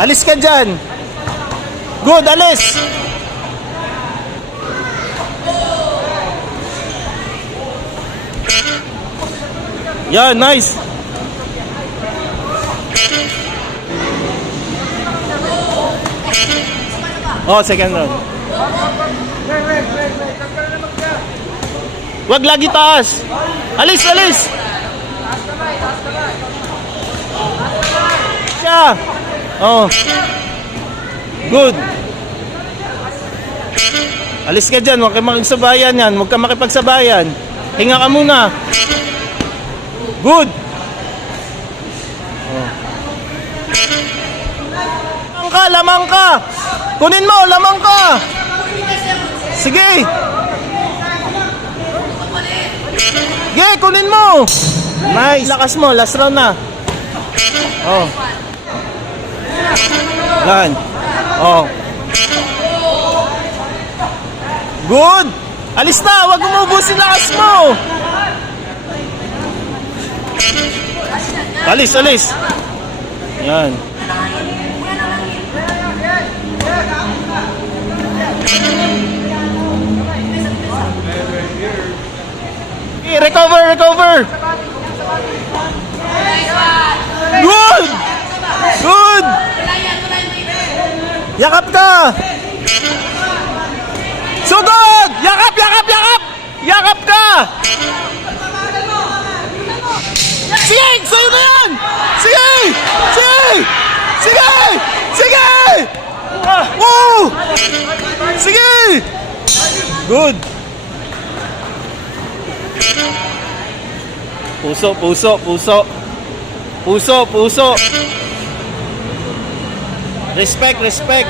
Alis ka dyan. Good, alis. Yeah, nice. Oh, second round. Wag lagi taas. Alis, alis. Siya. Oh. Good. Alis ka dyan. Huwag ka makipagsabayan yan. Huwag ka makipagsabayan. Hinga ka muna. Good. Oh. Lamang ka. Kunin mo, lamang ka. Sige. Sige, kunin mo. Nice. Lakas mo, last round na. Oh. Yan. Oh. Good. Alis na, wag umubos yung lakas mo. Alis, alis. Yan. Okay, recover, recover. Good. Good. Yakap ka. Sugod. Yakap, yakap, yakap. Yakap ka. Sige, sa'yo na yan. Sige. Sige. Sige. Sige. Woo. Sige. Good. Puso, puso, puso. Puso, puso. Respect, respect.